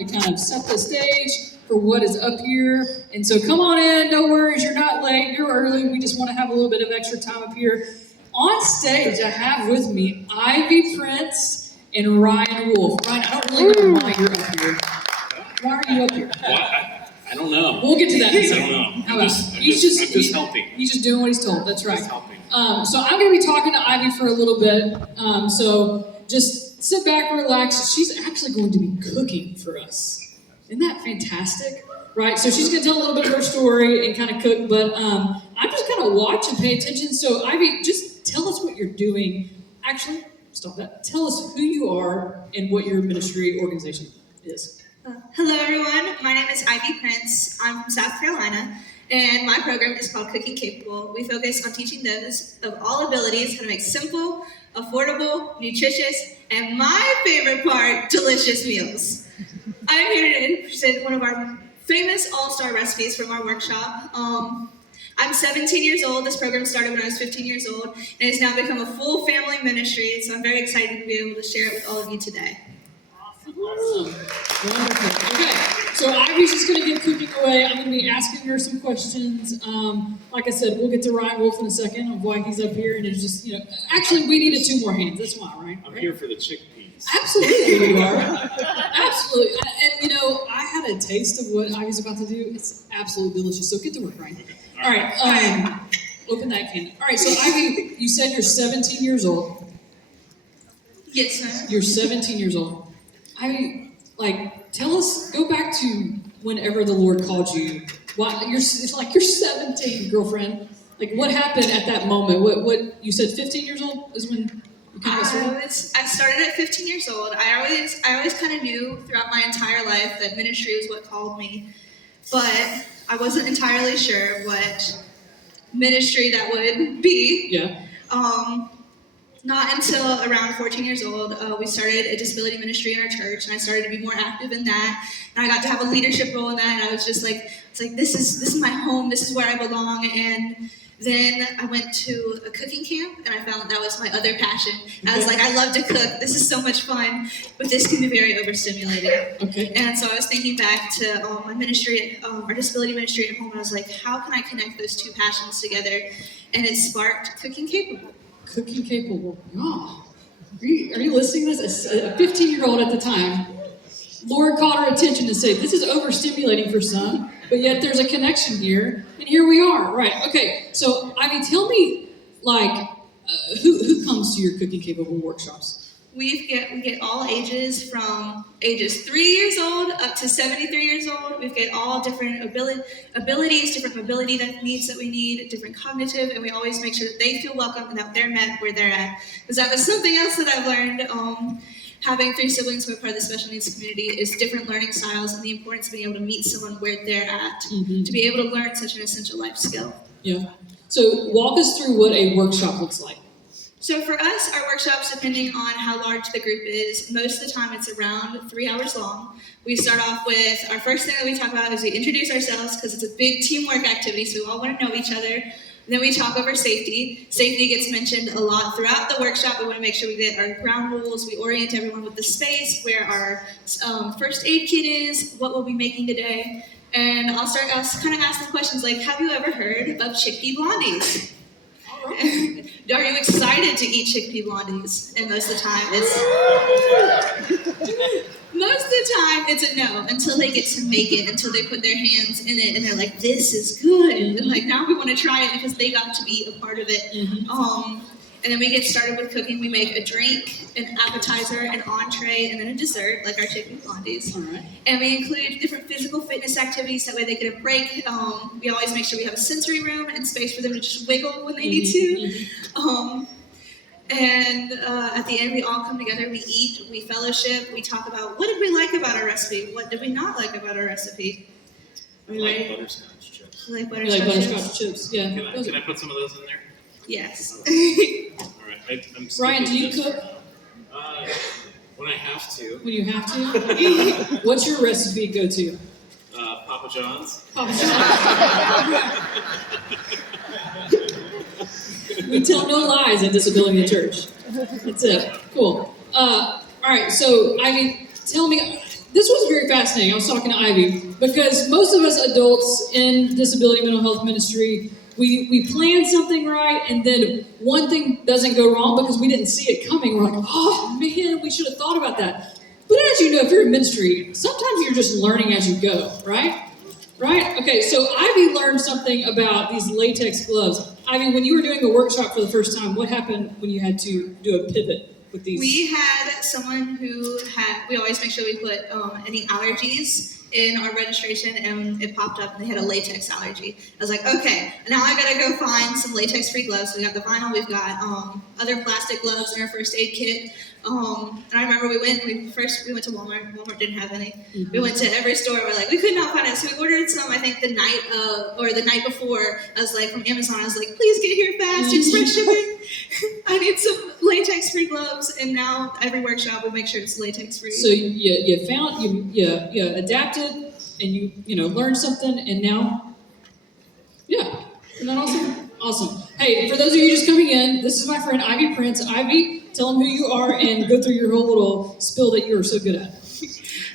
to kind of set the stage for what is up here. And so come on in, no worries, you're not late, you're early. We just want to have a little bit of extra time up here. On stage, I have with me Ivy Prince and Ryan Wolf. Ryan, I don't really know why you're up here. Why are you up here? I don't know. We'll get to that. I don't know. I'm just helping. He's just doing what he's told. That's right. Just helping. So I'm going to be talking to Ivy for a little bit. So just sit back, relax. She's actually going to be cooking for us. Isn't that fantastic? Right? So she's going to tell a little bit of her story and kind of cook. But I'm just going to watch and pay attention. So Ivy, just tell us what you're doing. Actually, stop that. Tell us who you are and what your ministry organization is. Hello everyone, my name is Ivy Prince. I'm from South Carolina, and my program is called Cooking Capable. We focus on teaching those of all abilities how to make simple, affordable, nutritious, and my favorite part, delicious meals. I'm here today to present one of our famous all-star recipes from our workshop. I'm 17 years old. This program started when I was 15 years old, and it's now become a full family ministry, so I'm very excited to be able to share it with all of you today. Awesome. Wonderful. Okay, so Ivy's just going to get cooking away. I'm going to be asking her some questions. Like I said, we'll get to Ryan Wolf in a second of why he's up here. And it's just, actually, we needed 2 more hands. That's why, right? I'm here for the chickpeas. Absolutely, you are. Absolutely. And, I had a taste of what Ivy's about to do. It's absolutely delicious. So get to work, Ryan. All right. Open that can. All right, so Ivy, you said you're 17 years old. Yes, sir. You're 17 years old. Tell us, go back to whenever the Lord called you. Why you're 17, girlfriend. Like, what happened at that moment? What you said 15 years old is when you kind of started? I started at 15 years old. I always kind of knew throughout my entire life that ministry was what called me, but I wasn't entirely sure what ministry that would be. Yeah. Not until around 14 years old, we started a disability ministry in our church, and I started to be more active in that. And I got to have a leadership role in that, and I was just like, this is my home, this is where I belong. And then I went to a cooking camp, and I found that was my other passion. I was like, I love to cook, this is so much fun, but this can be very overstimulating. Okay. And so I was thinking back to my ministry, our disability ministry at home, and I was like, how can I connect those 2 passions together? And it sparked Cooking Capable. Cooking Capable. Oh. Are you listening to this? A 15-year-old at the time, Lord caught her attention to say, this is overstimulating for some, but yet there's a connection here, and here we are. Right. Okay, so, Ivy, tell me, who comes to your Cooking Capable workshops? We get all ages, from ages 3 years old up to 73 years old. We get all different abilities, different mobility needs that we need, different cognitive, and we always make sure that they feel welcome and that they're met where they're at. Because that was something else that I've learned. Having 3 siblings who are part of the special needs community is different learning styles, and the importance of being able to meet someone where they're at, to be able to learn such an essential life skill. Yeah. So walk us through what a workshop looks like. So for us, our workshops, depending on how large the group is, most of the time it's around 3 hours long. We start off with, our first thing that we talk about is we introduce ourselves, because it's a big teamwork activity, so we all want to know each other. And then we talk over safety. Safety gets mentioned a lot throughout the workshop. We want to make sure we get our ground rules. We orient everyone with the space, where our first aid kit is, what we'll be making today. And I'll kind of ask them questions like, have you ever heard of chickpea blondies? Are you excited to eat chickpea blondies? And most of the time it's a no, until they get to make it, until they put their hands in it and they're like, this is good. And now we want to try it because they got to be a part of it. And then we get started with cooking. We make a drink, an appetizer, an entree, and then a dessert, like our chickpea blondies. All right. And we include different physical fitness activities, that way they get a break. We always make sure we have a sensory room and space for them to just wiggle when they need to. And at the end, we all come together, we eat, we fellowship, we talk about what did we like about our recipe, what did we not like about our recipe. I like butterscotch chips. We like Butterscotch chips. Yeah. Can I put some of those in there? Yes. All right. I'm Ryan, do you cook? When I have to. When you have to? What's your recipe go-to? Papa John's. Papa John's. We tell no lies at Disability Church. That's it. Cool. All right, so, tell me, this was very fascinating. I was talking to Ivy because most of us adults in disability mental health ministry, we plan something right, and then one thing doesn't go wrong because we didn't see it coming. We're like, oh man, we should have thought about that. But as you know, if you're in ministry, sometimes you're just learning as you go, right? Right? Okay, so Ivy learned something about these latex gloves. Ivy, when you were doing a workshop for the first time, what happened when you had to do a pivot with these? We had someone we always make sure we put any allergies in our registration, and it popped up and they had a latex allergy. I was like, okay, now I gotta go find some latex-free gloves. So we got the vinyl, we've got other plastic gloves in our first aid kit. And I remember we went to Walmart. Walmart didn't have any. Mm-hmm. We went to every store. We're like, we could not find it. So we ordered some, I think the night before. I was like, from Amazon, I was like, please get here fast, express shipping. I need some latex-free gloves. And now every workshop we make sure it's latex-free. So you adapted and you learned something, and now, yeah. Isn't that awesome? Awesome. Hey, for those of you just coming in, this is my friend Ivy Prince. Ivy, tell them who you are and go through your whole little spill that you're so good at.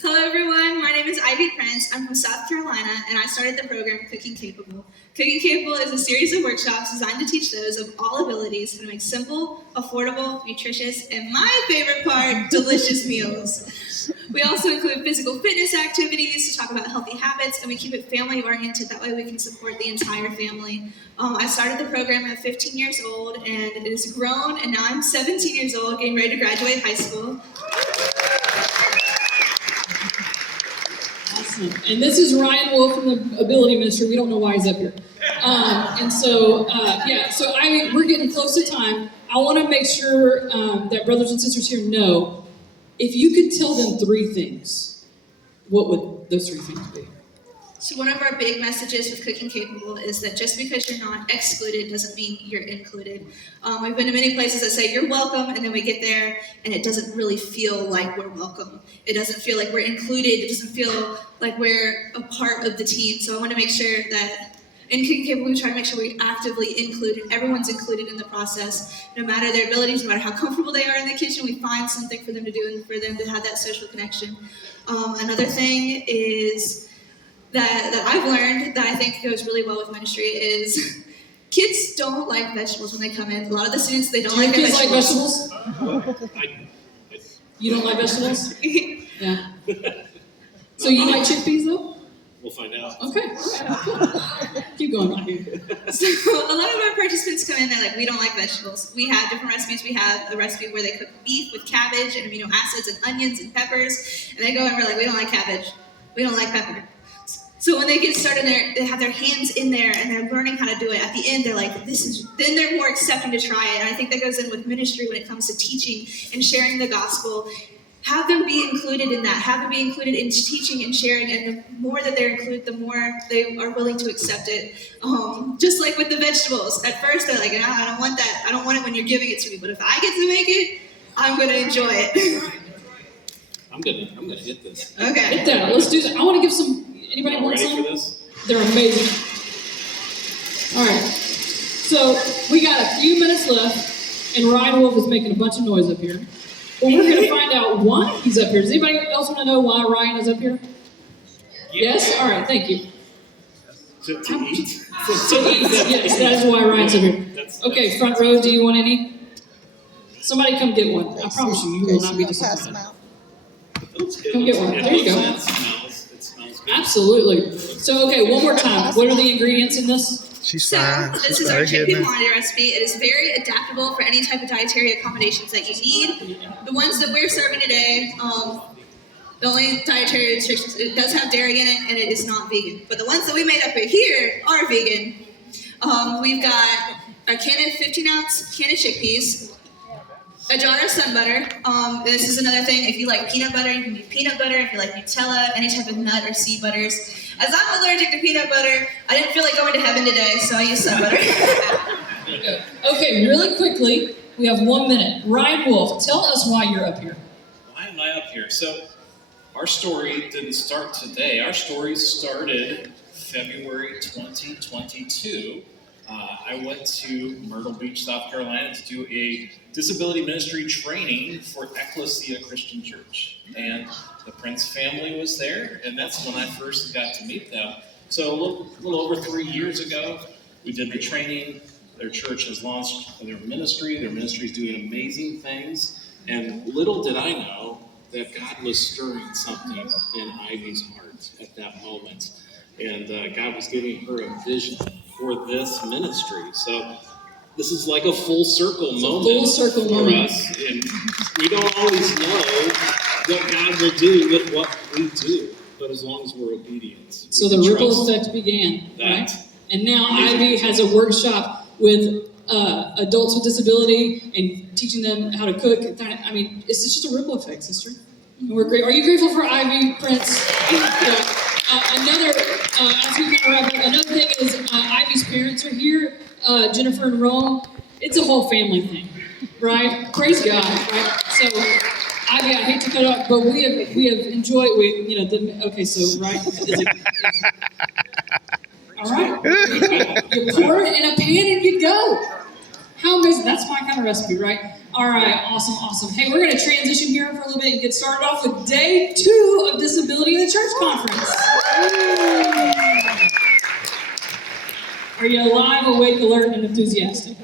Hello everyone, my name is Ivy Prince. I'm from South Carolina, and I started the program Cooking Capable. Cooking Capable is a series of workshops designed to teach those of all abilities how to make simple, affordable, nutritious, and my favorite part, delicious meals. We also include physical fitness activities to talk about healthy habits, and we keep it family-oriented. That way we can support the entire family. I started the program at 15 years old, and it has grown, and now I'm 17 years old, getting ready to graduate high school. Awesome. And this is Ryan Wolf from the Ability Ministry. We don't know why he's up here. So we're getting close to time. I want to make sure that brothers and sisters here know, if you could tell them three things, what would those three things be? So one of our big messages with Cooking Capable is that just because you're not excluded doesn't mean you're included. We've been to many places that say you're welcome, and then we get there and it doesn't really feel like we're welcome. It doesn't feel like we're included. It doesn't feel like we're a part of the team. So I want to make sure that in Cooking Capable, we try to make sure we actively include, and everyone's included in the process. No matter their abilities, no matter how comfortable they are in the kitchen, we find something for them to do and for them to have that social connection. Another thing is that I've learned that I think goes really well with ministry is kids don't like vegetables when they come in. A lot of the students, they don't like kids vegetables. like vegetables? You don't like vegetables? Yeah. So you like chickpeas though? We'll find out. Okay. Keep going on here. So a lot of our participants come in, they're like, we don't like vegetables. We have different recipes. We have a recipe where they cook beef with cabbage and amino acids and onions and peppers. And they go and we're like, we don't like cabbage. We don't like pepper. So when they get started, they have their hands in there and they're learning how to do it. At the end, they're like, then they're more accepting to try it. And I think that goes in with ministry when it comes to teaching and sharing the gospel. Have them be included in that. Have them be included in teaching and sharing. And the more that they're included, the more they are willing to accept it. Just like with the vegetables. At first, they're like, no, I don't want that. I don't want it when you're giving it to me. But if I get to make it, I'm going to enjoy it. I'm gonna hit this. Okay. Hit that. Let's do that. I want to give some. Anybody want ready some? for this? They're amazing. All right. So we got a few minutes left, and Ryan Wolf is making a bunch of noise up here. But we're going to find out why he's up here. Does anybody else want to know why Ryan is up here? Yes? All right, thank you. To eat? To eat, yes, that is why Ryan's up here. Okay, front row, do you want any? Somebody come get one. I promise you will not be disappointed. Come get one. There you go. It smells good. Absolutely. So, okay, one more time. What are the ingredients in this? She's So fine. this is our chickpea quantity recipe. It is very adaptable for any type of dietary accommodations that you need. The ones that we're serving today, the only dietary restrictions, it does have dairy in it and it is not vegan. But the ones that we made up here are vegan. We've got a 15-ounce can of chickpeas, a jar of sun butter. This is another thing. If you like peanut butter, you can use peanut butter. If you like Nutella, any type of nut or seed butters. As I'm allergic to peanut butter, I didn't feel like going to heaven today, so I used sun butter. Okay, really quickly, we have 1 minute. Ryan Wolf, tell us why you're up here. Why am I up here? So, our story didn't start today. Our story started February 2022. I went to Myrtle Beach, South Carolina to do a disability ministry training for Ecclesia Christian Church. And The Prince family was there, and that's when I first got to meet them. So a little over 3 years ago, we did the training. Their church has launched their ministry. Their ministry is doing amazing things. And little did I know that God was stirring something in Ivy's heart at that moment. And God was giving her a vision for this ministry. So this is like a full circle moment for us. And we don't always know what God will do with what we do, but as long as we're obedient. So the ripple effect began, right? And now Ivy has a workshop with adults with disability and teaching them how to cook. I mean, it's just a ripple effect, sister. And we're great. Are you grateful for Ivy, Prince? As we kind of wrap up, another thing is Ivy's parents are here, Jennifer and Rome. It's a whole family thing, right? Praise God, right? So, Ivy, I hate to cut off, but we have enjoyed. Right? All right. You pour it in a pan and you go. How amazing. That's my kind of recipe, right? All right. Awesome. Hey, we're going to transition here for a little bit and get started off with day 2 of Disability in the Church Conference. Are you alive, awake, alert, and enthusiastic?